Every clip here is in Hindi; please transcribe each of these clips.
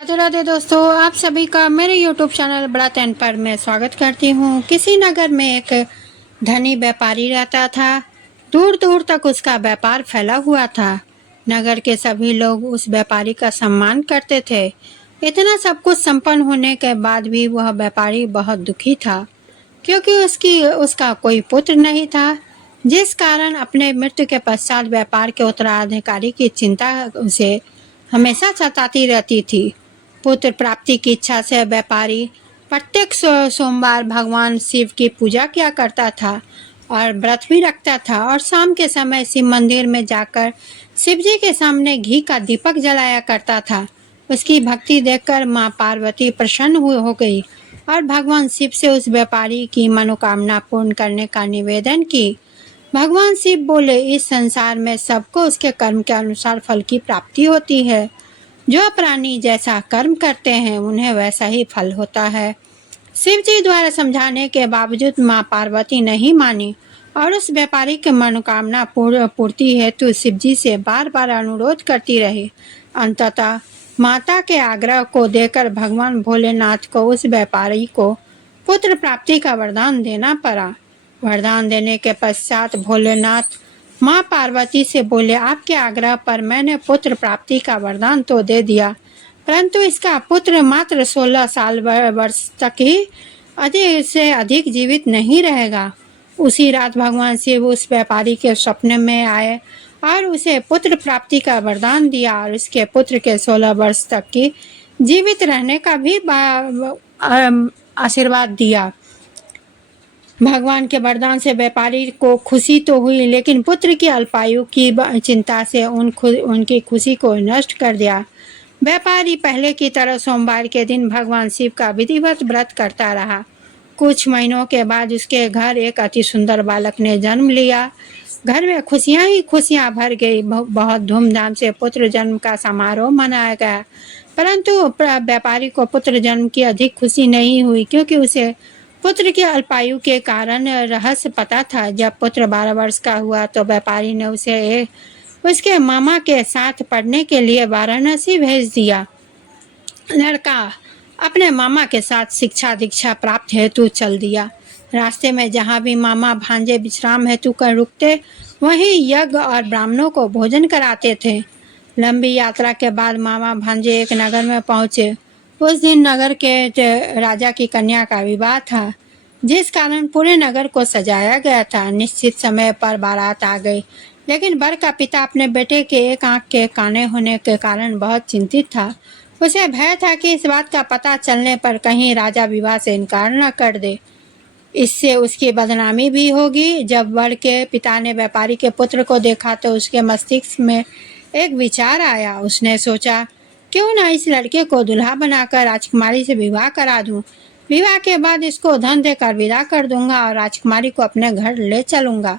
राधे राधे दोस्तों, आप सभी का मेरे YouTube चैनल ब्रत एंड पर मैं स्वागत करती हूँ। किसी नगर में एक धनी व्यापारी रहता था। दूर दूर तक उसका व्यापार फैला हुआ था। नगर के सभी लोग उस व्यापारी का सम्मान करते थे। इतना सब कुछ संपन्न होने के बाद भी वह व्यापारी बहुत दुखी था, क्योंकि उसका कोई पुत्र नहीं था, जिस कारण अपने मृत्यु के पश्चात व्यापार के उत्तराधिकारी की चिंता उसे हमेशा सताती रहती थी। पुत्र प्राप्ति की इच्छा से व्यापारी प्रत्येक सोमवार भगवान शिव की पूजा किया करता था और व्रत भी रखता था, और शाम के समय शिव मंदिर में जाकर शिव जी के सामने घी का दीपक जलाया करता था। उसकी भक्ति देखकर माँ पार्वती प्रसन्न हो गई और भगवान शिव से उस व्यापारी की मनोकामना पूर्ण करने का निवेदन की। भगवान शिव बोले, इस संसार में सबको उसके कर्म के अनुसार फल की प्राप्ति होती है। जो प्राणी जैसा कर्म करते हैं उन्हें वैसा ही फल होता है। शिव जी द्वारा समझाने के बावजूद माँ पार्वती नहीं मानी और उस व्यापारी के मनोकामना पूर्ति हेतु शिव जी से बार बार अनुरोध करती रही। अंततः माता के आग्रह को देकर भगवान भोलेनाथ को उस व्यापारी को पुत्र प्राप्ति का वरदान देना पड़ा। वरदान देने के पश्चात भोलेनाथ माँ पार्वती से बोले, आपके आग्रह पर मैंने पुत्र प्राप्ति का वरदान तो दे दिया, परंतु इसका पुत्र मात्र 16 साल वर्ष तक ही अधिक से अधिक जीवित नहीं रहेगा। उसी रात भगवान शिव उस व्यापारी के सपने में आए और उसे पुत्र प्राप्ति का वरदान दिया और उसके पुत्र के 16 वर्ष तक की जीवित रहने का भी आशीर्वाद दिया। भगवान के वरदान से व्यापारी को खुशी तो हुई, लेकिन पुत्र की अल्पायु की चिंता से उनकी खुशी को नष्ट कर दिया। व्यापारी पहले की तरह सोमवार के दिन भगवान शिव का विधिवत व्रत करता रहा। कुछ महीनों के बाद उसके घर एक अति सुंदर बालक ने जन्म लिया। घर में खुशियां ही खुशियां भर गई। बहुत धूमधाम से पुत्र जन्म का समारोह मनाया गया, परंतु व्यापारी को पुत्र जन्म की अधिक खुशी नहीं हुई, क्योंकि उसे पुत्र की अल्पायु के कारण रहस्य पता था। जब पुत्र 12 वर्ष का हुआ तो व्यापारी ने उसे उसके मामा के साथ पढ़ने के लिए वाराणसी भेज दिया। लड़का अपने मामा के साथ शिक्षा दीक्षा प्राप्त हेतु चल दिया। रास्ते में जहाँ भी मामा भांजे विश्राम हेतु कर रुकते, वहीं यज्ञ और ब्राह्मणों को भोजन कराते थे। लंबी यात्रा के बाद मामा भांजे एक नगर में पहुँचे। उस दिन नगर के राजा की कन्या का विवाह था, जिस कारण पूरे नगर को सजाया गया था। निश्चित समय पर बारात आ गई, लेकिन वर का पिता अपने बेटे के एक आंख के काने होने के कारण बहुत चिंतित था। उसे भय था कि इस बात का पता चलने पर कहीं राजा विवाह से इनकार न कर दे, इससे उसकी बदनामी भी होगी। जब वर के पिता ने व्यापारी के पुत्र को देखा तो उसके मस्तिष्क में एक विचार आया। उसने सोचा, क्यों ना इस लड़के को दुल्हा बनाकर राजकुमारी से विवाह करा दूं। विवाह के बाद इसको धन देकर विदा कर दूंगा और राजकुमारी को अपने घर ले चलूंगा।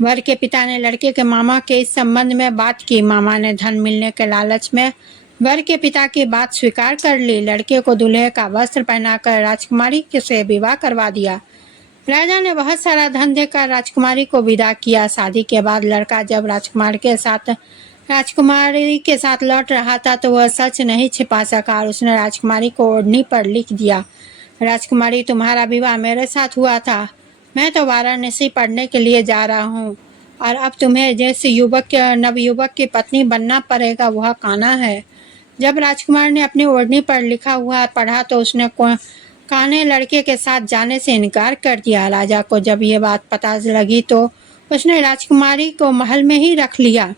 वर के पिता ने लड़के के मामा के इस संबंध में बात की। मामा ने धन मिलने के लालच में वर के पिता की बात स्वीकार कर ली। लड़के को दूल्हे का वस्त्र पहनाकर राजकुमारी से विवाह करवा दिया। राजा ने बहुत सारा धन देकर राजकुमारी को विदा किया। शादी के बाद लड़का जब राजकुमारी के साथ लौट रहा था तो वह सच नहीं छिपा सका और उसने राजकुमारी को ओढ़नी पर लिख दिया, राजकुमारी तुम्हारा विवाह मेरे साथ हुआ था। मैं तो वाराणसी पढ़ने के लिए जा रहा हूँ और अब तुम्हें जिस नवयुवक की पत्नी बनना पड़ेगा वह कान्हा है। जब राजकुमार ने अपनी ओढ़नी पर लिखा हुआ पढ़ा तो उसने कान्हे लड़के के साथ जाने से इनकार कर दिया। राजा को जब ये बात पता लगी तो उसने राजकुमारी को महल में ही रख लिया।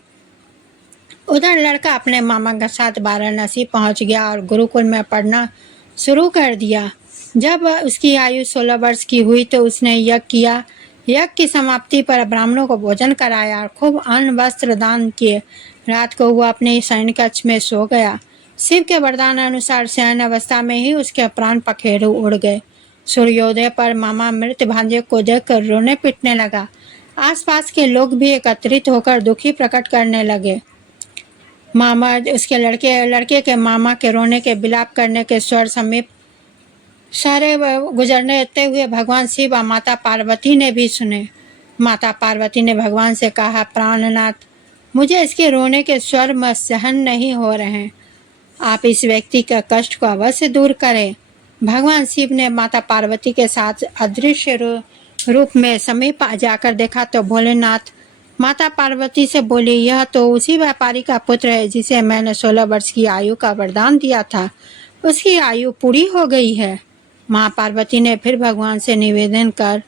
उधर लड़का अपने मामा के साथ वाराणसी पहुंच गया और गुरुकुल में पढ़ना शुरू कर दिया। जब उसकी आयु 16 वर्ष की हुई तो उसने यज्ञ किया। यज्ञ की समाप्ति पर ब्राह्मणों को भोजन कराया और खूब अन्न वस्त्र दान किए। रात को वह अपने शयन कक्ष में सो गया। शिव के वरदान अनुसार शयन अवस्था में ही उसके प्राण पखेरु उड़ गए। सूर्योदय पर मामा मृत भांजे को देखकर रोने पीटने लगा। आसपास के लोग भी एकत्रित होकर दुखी प्रकट करने लगे। मामा उसके लड़के के मामा के रोने के विलाप करने के स्वर समीप सारे गुजरते हुए भगवान शिव और माता पार्वती ने भी सुने। माता पार्वती ने भगवान से कहा, प्राणनाथ, मुझे इसके रोने के स्वर में सहन नहीं हो रहे हैं। आप इस व्यक्ति के कष्ट को अवश्य दूर करें। भगवान शिव ने माता पार्वती के साथ अदृश्य रूप में समीप जाकर देखा तो भोलेनाथ माता पार्वती से बोली, यह तो उसी व्यापारी का पुत्र है जिसे मैंने 16 वर्ष की आयु का वरदान दिया था। उसकी आयु पूरी हो गई है। माँ पार्वती ने फिर भगवान से निवेदन कर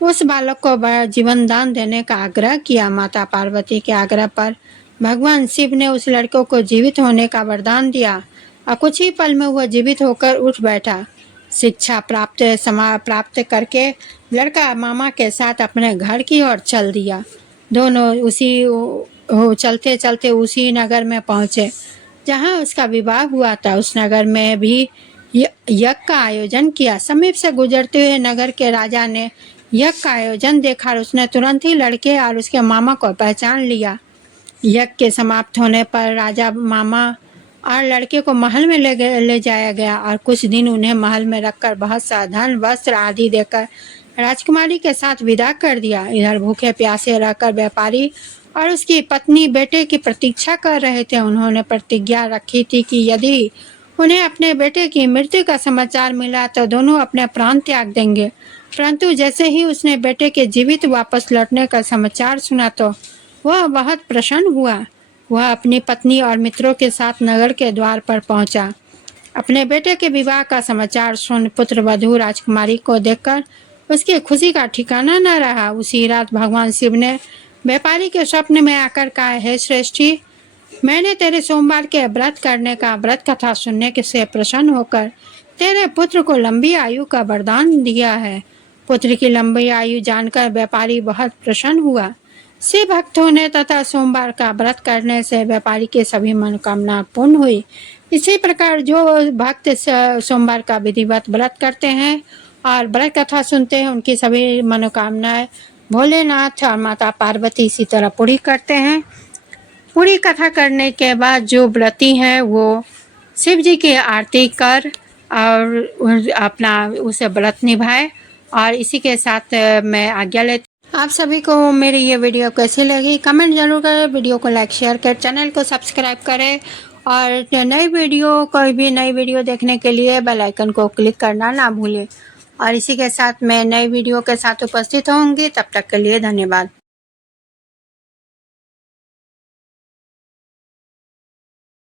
उस बालक को बड़ा जीवन दान देने का आग्रह किया। माता पार्वती के आग्रह पर भगवान शिव ने उस लड़के को जीवित होने का वरदान दिया और कुछ ही पल में वह जीवित होकर उठ बैठा। शिक्षा प्राप्त करके लड़का मामा के साथ अपने घर की ओर चल दिया। दोनों चलते चलते उसी नगर में पहुँचे जहाँ उसका विवाह हुआ था। उस नगर में भी यज्ञ का आयोजन किया। समीप से गुजरते हुए नगर के राजा ने यज्ञ का आयोजन देखा और उसने तुरंत ही लड़के और उसके मामा को पहचान लिया। यज्ञ के समाप्त होने पर राजा मामा और लड़के को महल में ले जाया गया और कुछ दिन उन्हें महल में रखकर बहुत सा धन वस्त्र आदि देकर राजकुमारी के साथ विदा कर दिया। इधर भूखे प्यासे रहकर व्यापारी और उसकी पत्नी बेटे की प्रतीक्षा कर रहे थे। उन्होंने प्रतिज्ञा रखी थी कि यदि उन्हें अपने बेटे की मृत्यु का समाचार मिला तो दोनों अपने प्राण त्याग देंगे। परंतु जैसे ही उसने बेटे के जीवित वापस लौटने का समाचार सुना तो वह बहुत प्रसन्न हुआ। वह अपनी पत्नी और मित्रों के साथ नगर के द्वार पर पहुंचा। अपने बेटे के विवाह का समाचार सुन पुत्र वधू राजकुमारी को देखकर उसकी खुशी का ठिकाना न रहा। उसी रात भगवान शिव ने व्यापारी के स्वप्न में आकर कहा, हे श्रेष्ठी, मैंने तेरे सोमवार के व्रत करने का व्रत कथा सुनने से प्रसन्न होकर तेरे पुत्र को लंबी आयु का वरदान दिया है। पुत्र की लंबी आयु जानकर व्यापारी बहुत प्रसन्न हुआ। शिव भक्तों ने तथा सोमवार का व्रत करने से व्यापारी के सभी मनोकामना पूर्ण हुई। इसी प्रकार जो भक्त सोमवार का विधिवत व्रत करते हैं और व्रत कथा सुनते हैं उनकी सभी मनोकामनाएं भोलेनाथ और माता पार्वती इसी तरह पूरी करते हैं। पूरी कथा करने के बाद जो व्रती हैं वो शिव जी की आरती कर और अपना उसे व्रत निभाए। और इसी के साथ मैं आज्ञा लेती। आप सभी को मेरी ये वीडियो कैसी लगी कमेंट जरूर करें। वीडियो को लाइक शेयर कर चैनल को सब्सक्राइब करें और कोई भी नई वीडियो देखने के लिए बेल आइकन को क्लिक करना ना भूलें। और इसी के साथ मैं नई वीडियो के साथ उपस्थित होंगी। तब तक के लिए धन्यवाद।